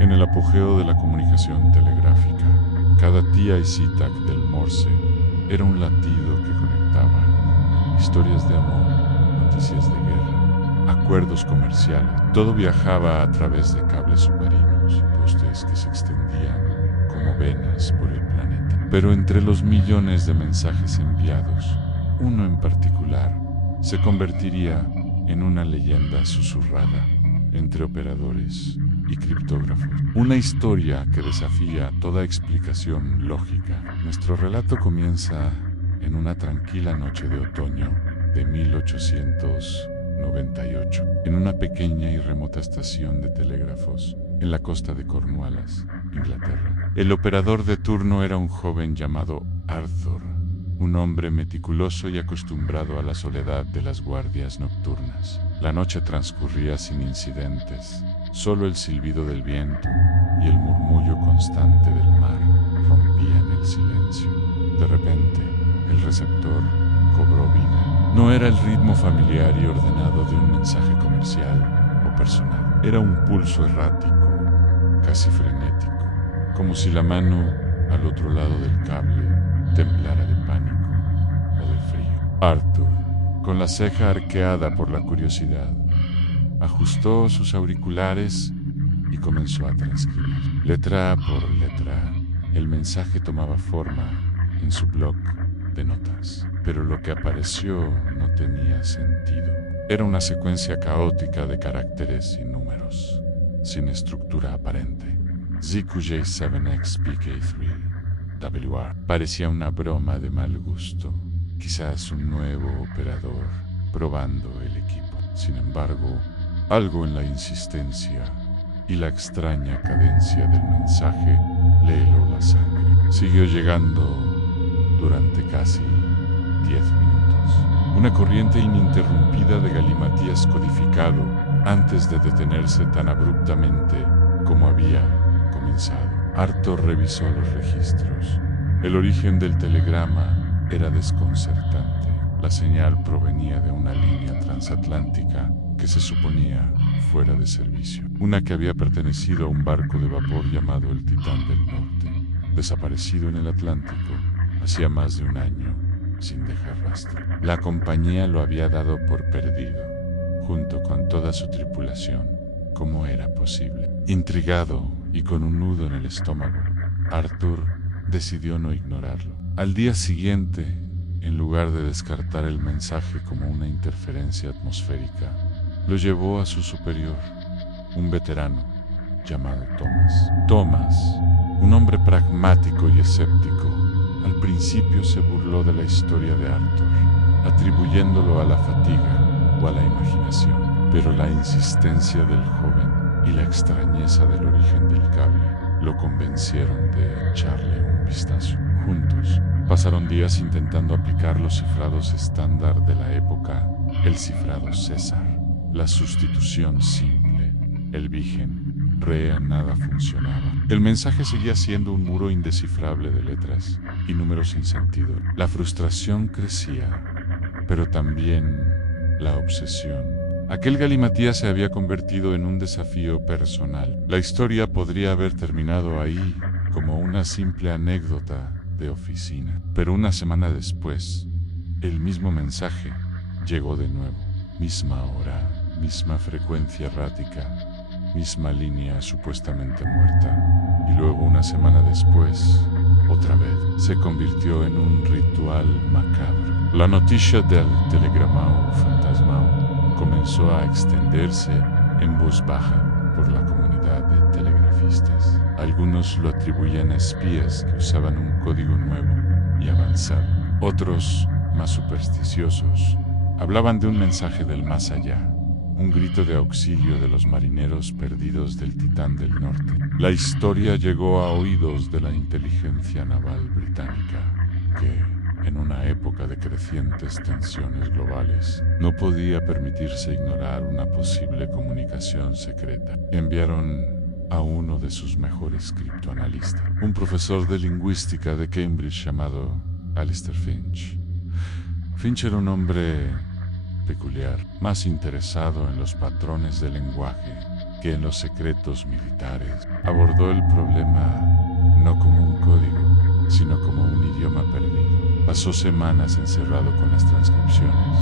En el apogeo de la comunicación telegráfica, cada tía y citac del Morse era un latido que conectaba historias de amor, noticias de guerra, acuerdos comerciales. Todo viajaba a través de cables submarinos y postes que se extendían como venas por el planeta. Pero entre los millones de mensajes enviados, uno en particular se convertiría en una leyenda susurrada entre operadores y criptógrafos. Una historia que desafía toda explicación lógica. Nuestro relato comienza en una tranquila noche de otoño de 1898, en una pequeña y remota estación de telégrafos en la costa de Cornualles, Inglaterra. El operador de turno era un joven llamado Arthur, un hombre meticuloso y acostumbrado a la soledad de las guardias nocturnas. La noche transcurría sin incidentes. Solo el silbido del viento y el murmullo constante del mar rompían el silencio. De repente, el receptor cobró vida. No era el ritmo familiar y ordenado de un mensaje comercial o personal. Era un pulso errático, casi frenético, como si la mano al otro lado del cable temblara de pánico o de frío. Arthur, con la ceja arqueada por la curiosidad, ajustó sus auriculares y comenzó a transcribir. Letra por letra, el mensaje tomaba forma en su bloc de notas. Pero lo que apareció no tenía sentido. Era una secuencia caótica de caracteres y números, sin estructura aparente. ZQJ7XPK3 WR parecía una broma de mal gusto, quizás un nuevo operador probando el equipo. Sin embargo, algo en la insistencia y la extraña cadencia del mensaje le heló la sangre. Siguió llegando durante casi 10 minutos. Una corriente ininterrumpida de galimatías codificado antes de detenerse tan abruptamente como había comenzado. Arthur revisó los registros. El origen del telegrama era desconcertante. La señal provenía de una línea transatlántica que se suponía fuera de servicio. Una que había pertenecido a un barco de vapor llamado el Titán del Norte, desaparecido en el Atlántico hacía más de un año sin dejar rastro. La compañía lo había dado por perdido, junto con toda su tripulación. ¿Cómo era posible? Intrigado y con un nudo en el estómago, Arthur decidió no ignorarlo. Al día siguiente, en lugar de descartar el mensaje como una interferencia atmosférica, lo llevó a su superior, un veterano llamado Thomas. Thomas, un hombre pragmático y escéptico, al principio se burló de la historia de Arthur, atribuyéndolo a la fatiga o a la imaginación, pero la insistencia del joven y la extrañeza del origen del cable lo convencieron de echarle un vistazo. Juntos, pasaron días intentando aplicar los cifrados estándar de la época, el cifrado César, la sustitución simple, el Vigen, nada funcionaba. El mensaje seguía siendo un muro indescifrable de letras y números sin sentido. La frustración crecía, pero también la obsesión. Aquel galimatías se había convertido en un desafío personal. La historia podría haber terminado ahí, como una simple anécdota de oficina. Pero una semana después, el mismo mensaje llegó de nuevo. Misma hora, misma frecuencia errática, misma línea supuestamente muerta. Y luego, una semana después, otra vez, se convirtió en un ritual macabro. La noticia del telegramao fantasmao comenzó a extenderse en voz baja por la comunidad de telegrafistas. Algunos lo atribuían a espías que usaban un código nuevo y avanzado. Otros, más supersticiosos, hablaban de un mensaje del más allá, un grito de auxilio de los marineros perdidos del Titán del Norte. La historia llegó a oídos de la inteligencia naval británica, que, en una época de crecientes tensiones globales, no podía permitirse ignorar una posible comunicación secreta. Enviaron a uno de sus mejores criptoanalistas, un profesor de lingüística de Cambridge llamado Alistair Finch. Finch era un hombre peculiar, más interesado en los patrones del lenguaje que en los secretos militares abordó el problema no como un código, sino como un idioma perdido. Pasó semanas encerrado con las transcripciones,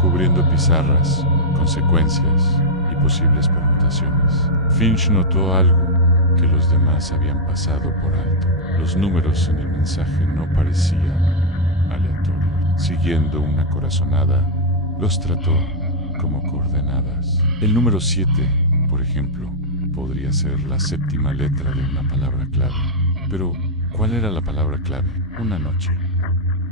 cubriendo pizarras, consecuencias y posibles permutaciones. Finch notó algo que los demás habían pasado por alto. Los números en el mensaje no parecían aleatorios. Siguiendo una corazonada, los trató como coordenadas. El número 7, por ejemplo, podría ser la séptima letra de una palabra clave. Pero, ¿cuál era la palabra clave? Una noche,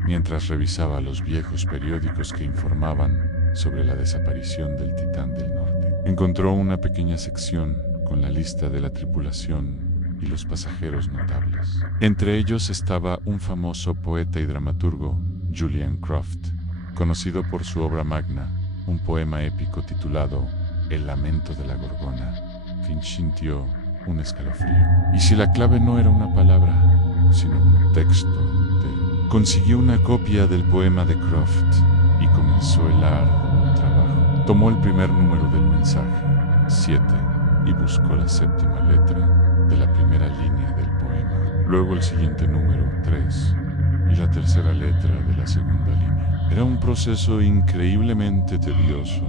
mientras revisaba los viejos periódicos que informaban sobre la desaparición del Titán del Norte, encontró una pequeña sección con la lista de la tripulación y los pasajeros notables. Entre ellos estaba un famoso poeta y dramaturgo, Julian Croft, conocido por su obra magna, un poema épico titulado El lamento de la Gorgona. Finch sintió un escalofrío. ¿Y si la clave no era una palabra, sino un texto entero? Consiguió una copia del poema de Croft y comenzó el arduo trabajo. Tomó el primer número del mensaje, 7, y buscó la séptima letra de la primera línea del poema. Luego el siguiente número, 3, y la tercera letra de la segunda línea. Era un proceso increíblemente tedioso,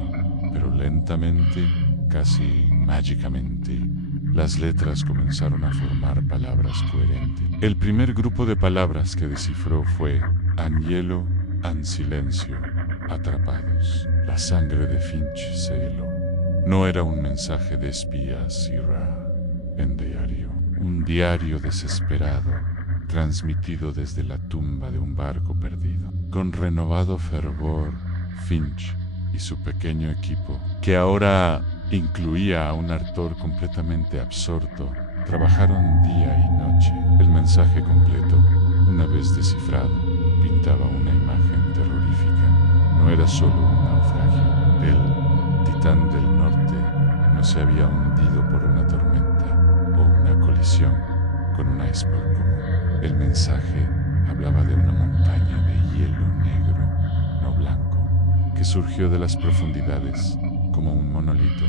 pero lentamente, casi mágicamente, las letras comenzaron a formar palabras coherentes. El primer grupo de palabras que descifró fue Agnello, an silencio, atrapados. La sangre de Finch se heló. No era un mensaje de espías, Ira, en diario. Un diario desesperado, transmitido desde la tumba de un barco perdido. Con renovado fervor, Finch y su pequeño equipo, que ahora incluía a un actor completamente absorto, trabajaron día y noche. El mensaje completo, una vez descifrado, pintaba una imagen terrorífica. No era solo un naufragio. El Titán del Norte no se había hundido por una tormenta o una colisión con un iceberg común. El mensaje hablaba de una montaña de hielo negro, no blanco, que surgió de las profundidades como un monolito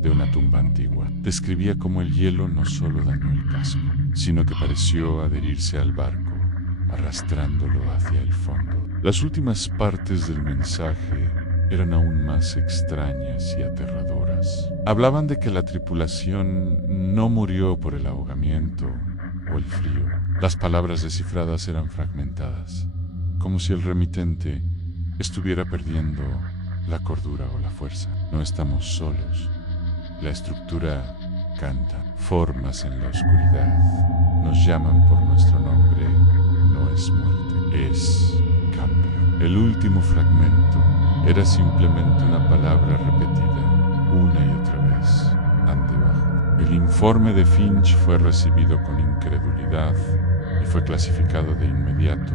de una tumba antigua. Describía cómo el hielo no solo dañó el casco, sino que pareció adherirse al barco, arrastrándolo hacia el fondo. Las últimas partes del mensaje eran aún más extrañas y aterradoras. Hablaban de que la tripulación no murió por el ahogamiento o el frío. Las palabras descifradas eran fragmentadas, como si el remitente estuviera perdiendo la cordura o la fuerza. No estamos solos. La estructura canta. Formas en la oscuridad. Nos llaman por nuestro nombre. No es muerte, es cambio. El último fragmento era simplemente una palabra repetida una y otra vez, ande bajo. El informe de Finch fue recibido con incredulidad y fue clasificado de inmediato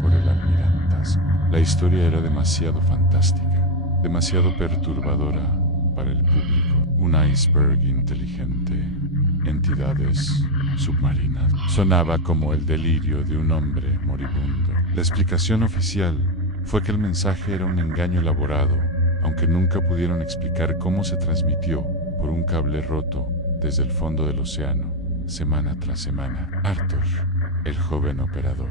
por el almirantazgo. La historia era demasiado fantástica, demasiado perturbadora para el público. Un iceberg inteligente, entidades submarinas. Sonaba como el delirio de un hombre moribundo. La explicación oficial fue que el mensaje era un engaño elaborado, aunque nunca pudieron explicar cómo se transmitió por un cable roto desde el fondo del océano, semana tras semana. Arthur, el joven operador,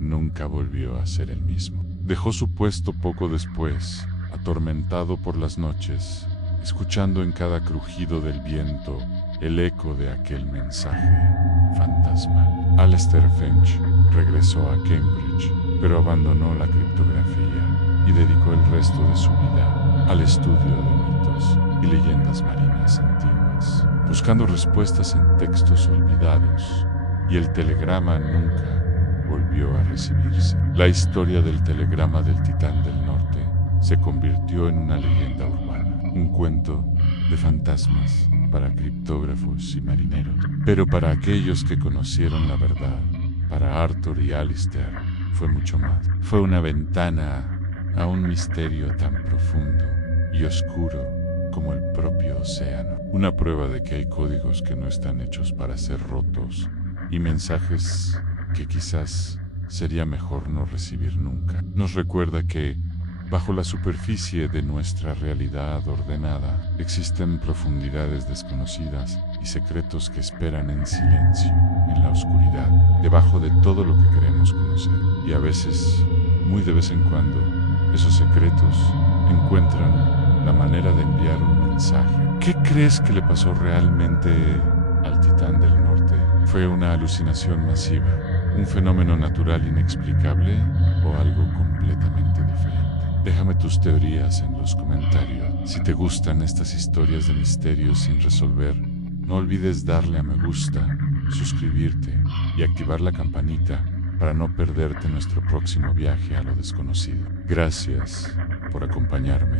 nunca volvió a ser el mismo. Dejó su puesto poco después, atormentado por las noches, escuchando en cada crujido del viento el eco de aquel mensaje fantasmal. Alistair Finch regresó a Cambridge, pero abandonó la criptografía y dedicó el resto de su vida al estudio de mitos y leyendas marinas antiguas, buscando respuestas en textos olvidados, y el telegrama nunca volvió a recibirse. La historia del telegrama del Titán del Norte se convirtió en una leyenda urbana, un cuento de fantasmas para criptógrafos y marineros. Pero para aquellos que conocieron la verdad, para Arthur y Alistair, fue mucho más. Fue una ventana a un misterio tan profundo y oscuro como el propio océano. Una prueba de que hay códigos que no están hechos para ser rotos y mensajes que quizás sería mejor no recibir nunca. Nos recuerda que Bajo la superficie de nuestra realidad ordenada existen profundidades desconocidas y secretos que esperan en silencio, en la oscuridad, debajo de todo lo que queremos conocer. Y a veces, muy de vez en cuando, esos secretos encuentran la manera de enviar un mensaje. ¿Qué crees que le pasó realmente al Titán del Norte? ¿Fue una alucinación masiva, un fenómeno natural inexplicable o algo completamente diferente? Déjame tus teorías en los comentarios. Si te gustan estas historias de misterios sin resolver, no olvides darle a me gusta, suscribirte y activar la campanita para no perderte nuestro próximo viaje a lo desconocido. Gracias por acompañarme.